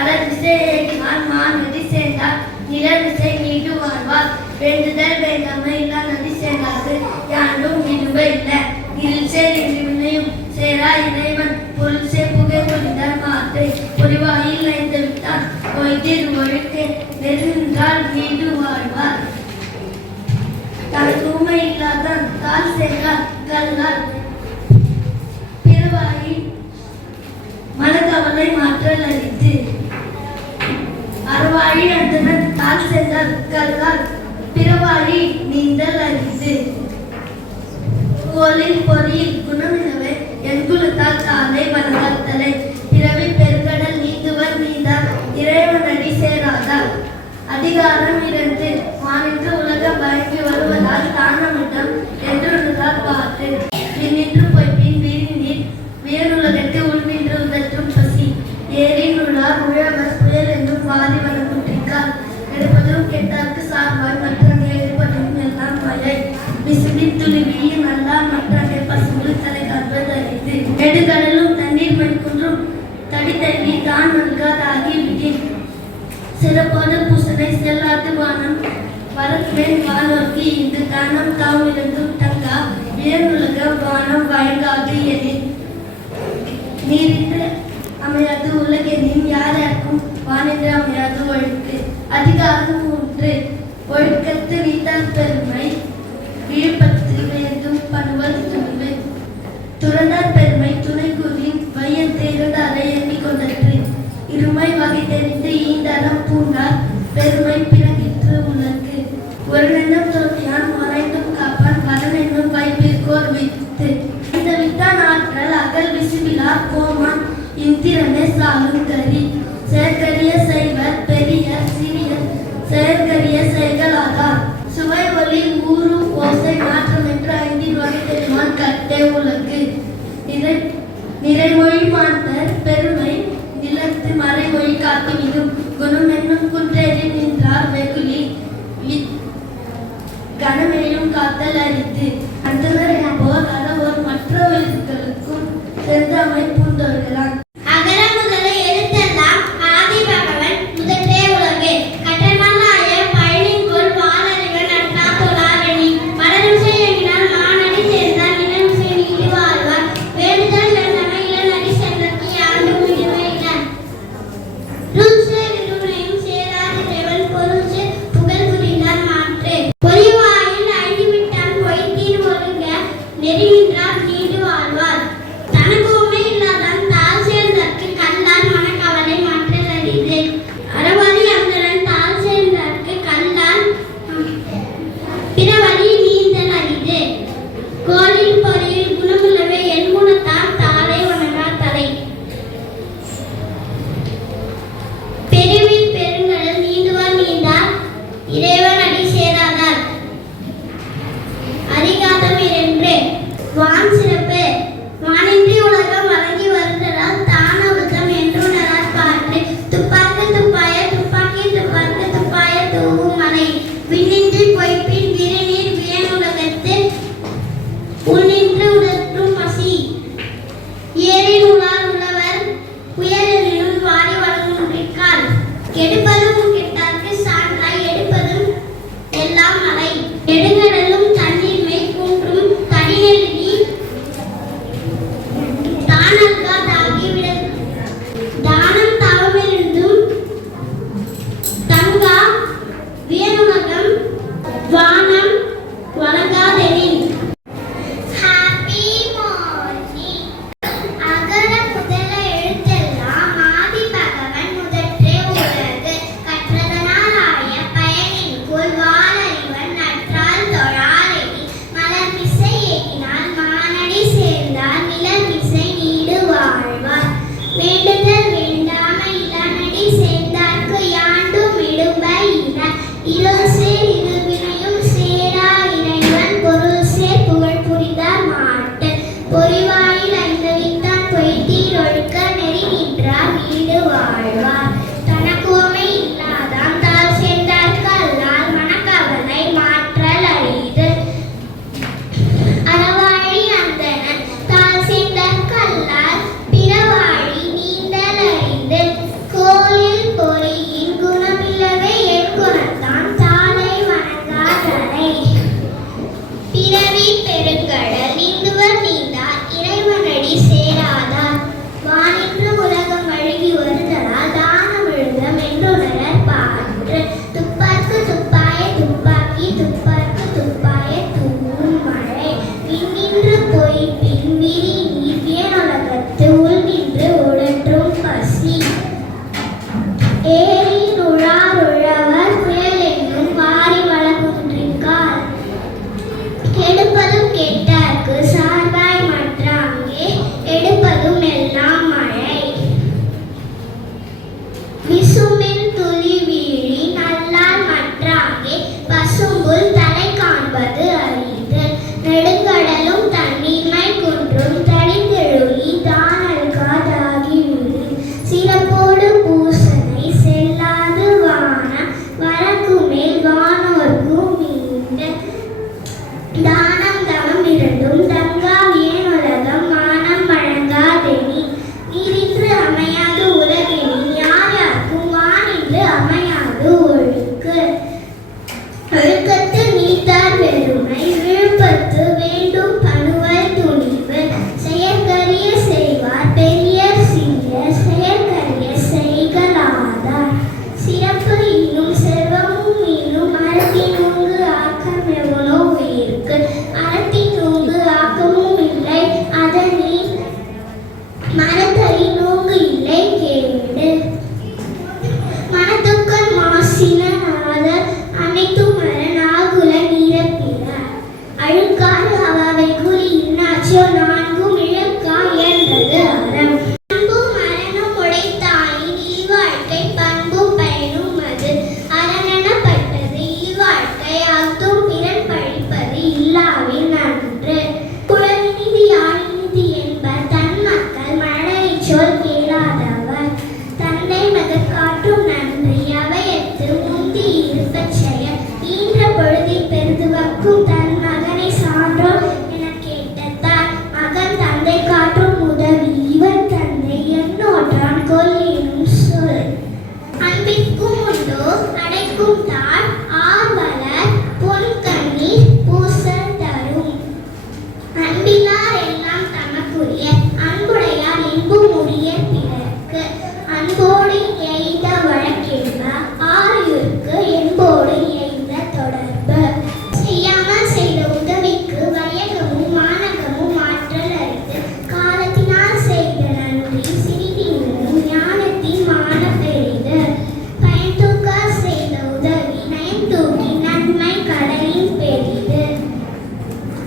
அறவிசை ஏகினால் மாநதி சேர்ந்தார் நிலவிசை நீடு வாழ்வார். வேண்டுதல் வேண்டாமை இல்லா நதி சேர்ந்தார்க்கு யாண்டும் விடுவை இல்லை. இருள் சேர் வினையும் சேரா இறைவன் பொருள் சே புகை பொழிந்தார் மாற்றை பொறிவாயில் ஐந்து விட்டான் பொய்திர் ஒழுக்கே நெருங்கால் வீடு வாழ்வார். தன் தூய்மை இல்லாதான் தால் சேர்ந்தால் கல்லால் பிறவாயி மனக்கவலை மாற்றல் அளித்து அறவாழி அந்தனன் தால் சேர்ந்தால் கல்லால் பிறவாழி நீந்தல் அளித்து கோலில் பொறியில் குணமினவே என் குலத்தால் காலை வணங்கால் தலை பிறவி பெருங்கடல் நீந்துவர் நீந்தார் இறைவன் அடி சேராதார். அதிகாரம் 2 வானின்று உலகம் பயங்கி வருவதால் தானமிட்டம் என்றுள்ளதால் பாட்டு விண்ணின்று பொய்ப்பின் வீரினில் வியனுலகத்தை உள்நின்று உதற்றும் பசி ஏரின் உள்ளார் உழவர் புயல் என்றும் வாதி வனக்குற்றிக்கால் எடுப்பதும் கெட்டார்க்கு சார்பாய் மற்றங்கே எடுப்பதும் எல்லாம் மழை விசும்பின் துளிவியை நல்லா மற்றங்கே பசும்புல் தலை காண்பது அறிந்து நெடுகடலும் தண்ணீர் மைக்குன்றும் தடி தள்ளி தான் நல்காதாகி விட்டேன் சிறப்பான பூசனை செல்லாது வானம் வரத்மேன் வானோர்க்கு இன்று தானம் தாம் இருந்தும் தங்கா வியனுலக வானம் வழங்காது எனில் நீரின்று அமையாது உலகெனின் யாருக்கும் வானின்று அமையாது ஒழுக்கு. அதிகாரம் 3 ஒழுக்கத்து நீத்தால் பெருமை விழுப்பத்து வேந்தும் பணுவல் துணிவு துறந்தார் பெருமை துணை கூறின் வையத்தை இரண்டாரை எண்ணிக்கொண்டற்று இருமை வகை தெரிந்து ஈந்தரம் பூண்டார் பெருமை பிறங்கிற்று உலகு. ஒரு எண்ணம் தோற்றியான் மறைந்தும் காப்பான் வரன் என்னும் வைப்பிற்கோர் வித்து இந்த வித்தான் ஆற்றல் அகல் விசுவிலா கோமான் இந்திரனே சாலும் கரி செயற்கரிய செய்வர் பெரிய சிறிய செயற்கரிய செய்களாதார் சுவை ஒளி ஊறு ஓசை மாற்றம் என்று 5 வகை தெரிவான் கட்டே உலகு. நிறைமொழி மாந்தர் பெருமை நிலத்து மறைமொழி காத்துவிடும் குணம் என்னும் குன்றேறி நின்றார் வெகுளி கனமேலும் காத்தல் அறித்து அந்தனர் என்போர் அறவோர் மற்றவர்களுக்கும் சென்ற அமைப்புண்டவர்களான். கோயில் எய்த வழக்கென்ப ஆரியுர்க்கு என்போடு எய்த தொடர்பு. செய்யாமல் செய்த உதவிக்கு வையகமும் மானகமும் ஆற்றல் அரிது. காலத்தினால் செய்த நன்றி சிறிதினும் ஞானத்தின் மான பெரிது. பயன் தூக்க செய்த உதவி நயம் தூக்கி நன்மை கடலின் பெரிது.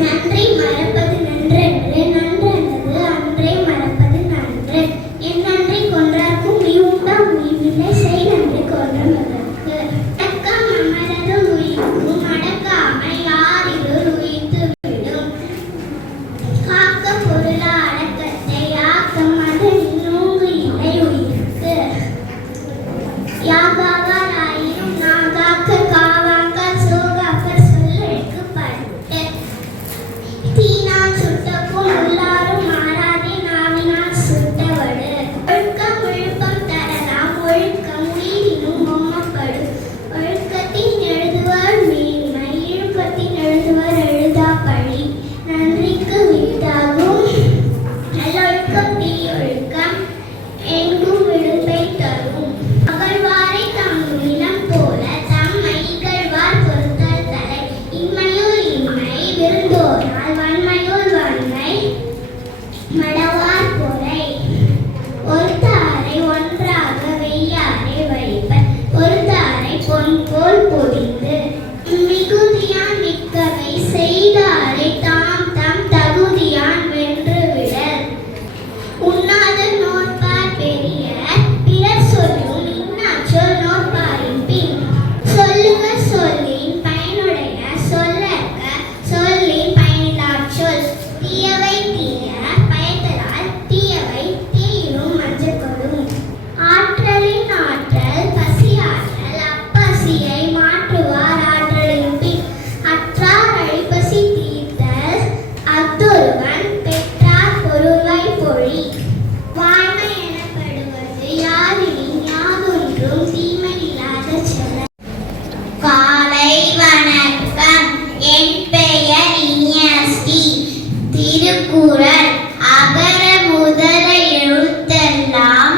நன்றி மறப்பது நன்றென்று நன்றெனது அன்றே மறப்பது நன்று. என் நன்றி கொன்றார்க்கும் உய்வுண்டா உய்வில்லை செய் நன்றி கொன்றவர்க்கு. அடக்கம் அமரது உயிர்க்கும் அடக்காமை யாரிருள் உயிர்த்து விடும். காக்க பொருளா அடக்கத்தை ஆக்கம் அதனில் நோங்கு இல்லை உயிர்க்கு. யாகாவார் ஆயினும் நாகாக்க காவாக்க சோகாக்க சொல்லெழுக்கு பட்டு. தீனால் சுட்டப்பும் உள்ளாரும் மாறாதே நாவினால் சுட்டவடு. ஒழுக்கம் ஒழுக்கம் தரலாம் ஒழுக்கம் உயிரினும் பொம்மப்படும். ஒழுக்கத்தின் எழுதுவர் மேன்மை இழுக்கத்தின் எழுதுவர் எழுதா பழி. நன்றிக்கு விட்டாகும் நல்லொழுக்கம் தீயொழுக்கம் எங்கும் விடுப்பை தரும். அகழ்வாரை தாங்கும் இனம் போல தம்மை இகழ்வார் பொறுத்தல் தலை. இன்மையுள் இன்மை விருந்தோரால் வன்மையுள் வன்மை மடவார் பொறை. ஒருத்தாரை ஒன்றாக வெய்யாரை வைப்பர் ஒருத்தாரை பொன்போல் பொதிந்து. மிகுதியான் மிக்கவை செய்தாரை தாம் தம் தகுதியான் வென்று விடர். உண்ணாத நோற்பார் பெரியர் பிறர் சொல்லும் இன்னாச்சொல் நோற்பாரின் பின். சொல்லுக சொல்லின் பயனுடைய சொல்லற்க சொல்லின் பயனிலாச் சொல். தீயவை தீய பயத்தலால் தீயவை தீயினும் மஞ்சப்படும். ஆற்றலின் ஆற்றல் பசி ஆற்றல் அப்பசியை மாற்றுவார் ஆற்றலின் பின். அற்றார் அழிப்பசி தீர்த்தல் அஃதொருவன் பெற்றார் பொருள்வை பொழி. வாய்மை எனப்படுவது யாதெனின் யாதொன்றும் தீமை இல்லாத செல்ல. காலை வணக்கம். என் பெயர் இனியஸ்ரீ. திருக்குறள். அகர முதல எழுத்தெல்லாம்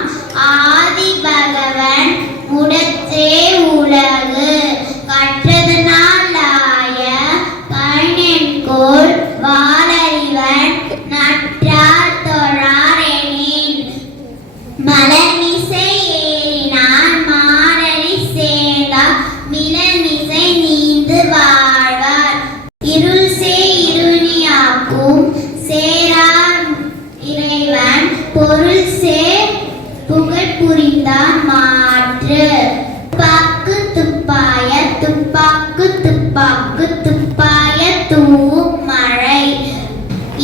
ஆதி பகவன் முடத்தே உலகு. கற்றதனால் ஆய கழிநென்கோல் வாளறிவன் நற்றார் தொழார் எனின். மலர்மிசை ஏறினான் மாரடி சேர்ந்தார் மிளர்மிசை நீந்து வாழ்வார். இருள் சேர் இருணியாக்கும் சேரார் இறைவன் பொருள் சேர் புகழ் புரிந்தான் மாற்று. துப்பாக்கு துப்பாய துப்பாக்கு துப்பாக்கு துப்பாய தூவும் மழை.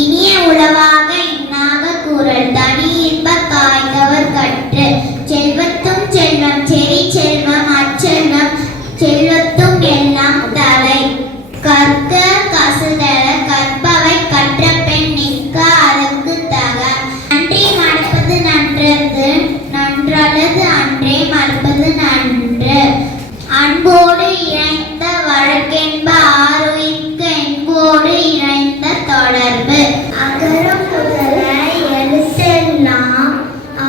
இனிய உளவாக இன்னாக கூறல் தனி இன்ப காய்ந்தவர் கற்று. செல்வத்தும் செல்வம் செறி செல்வம் அச்செல்வம் செல்வத்தும் எல்லாம் தலை. கற்க கசுதர கற்பவை கற்ற பெண் நிற்க அதற்கு தக. நன்றி மறப்பது நன்றது நன்றல்லது அன்றே மறப்பது நன்று. அன்போடு இணைந்த வழக்கென்ப ஆருயிர்க்கு என்போடு இணைந்த தொடர்பு. அகரம் முதல எழுத்தெல்லாம்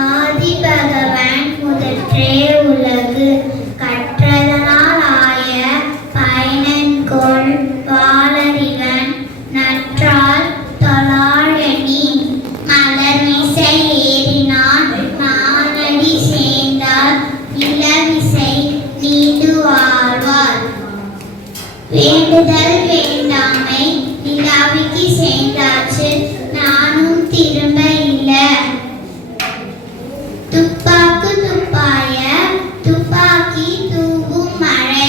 ஆதி பகவன் முதற்றே உலகு. கற்றதனால் ஆய பயனென்கொல் வாளறிவன் நற்றார் தொழார் எனின். மலர்மிசை ஏறினான் மாரடி சேர்ந்தார் இளமிசை நீண்டு வாழ்வார். வேண்டுதல் வேண்டாமை நிலாவிக்கு சேர்ந்தாச்சு நானும் திரும்ப இல்ல. துப்பாக்கு துப்பாய துப்பாக்கி தூவும் மழை.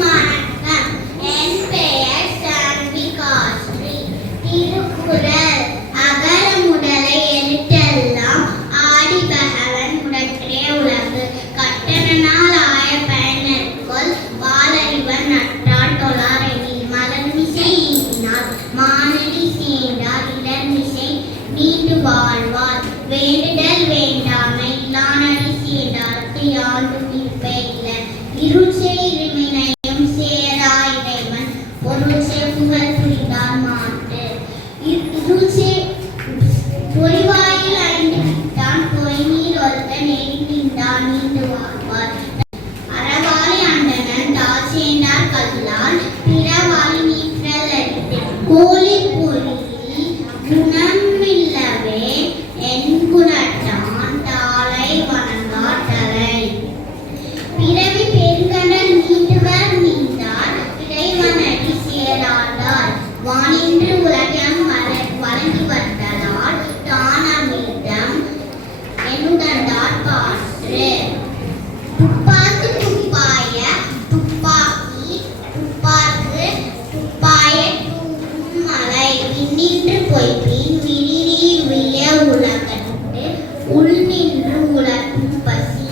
வணக்கம். என் பெயர் சான்வி காஸ்ட்ரி. திருக்குறள். அகர முதல எழுத்தெல்லாம் ஆதி பகவன் முடற்றே உலகு. கற்றதனால் ஆய பயனென்கொல் வாளறிவன் நற்றார் தொழார் எனின். என்று வாழ்வார். அறவாளி அண்டனன் தாசேனார் கல்லால் பிறவாளி நீற்றல் அடித்து கோழி பொறியில் குணமில்லவே என் குணத்தான் தாளை வணங்கார் தலை. பிறவி பெருங்கடல் நீண்டுவர் நீந்தார் இறைவனடி சேராதார் வானின்று உலகம் வழங்கி வந்ததால் தானமிதம் என்னுடன்றார் காற்று. துப்பாக்கு துப்பாய துப்பாக்கி துப்பாக்கு துப்பாய தூவும் மலை விண்ணின்று பொய்ப்பின் விரிநீர் விய உலகத்து உள் நின்று உலகும் பசி.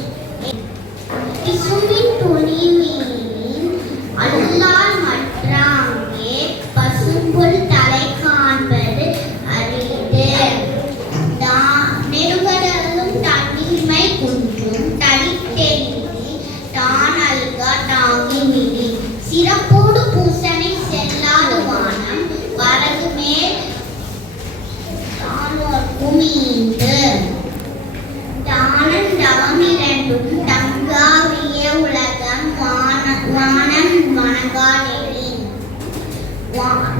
பிசும்பின் துணிமீன் அல்லால் மற்றாங்கே பசும்புல் தலை காண்பது அரிது. நெடுகடலும் தண்ணீர்மை குன்றும் தடித்தெழுதி தான் அல்கா தாங்கி மிடி. சிறப்போடு பூசனை செல்லாது வானம் வரகு மேல் தானோர்க்கும் ஈண்டு. தானம் தவம் இரண்டும் தங்காவிய உலகம் வானம் வணங்காதெனின்.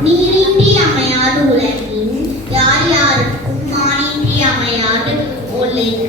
நீரின்றி அமையாது உலகின் யார் யாருக்கும் மானின்றி அமையாது ஒழுகு.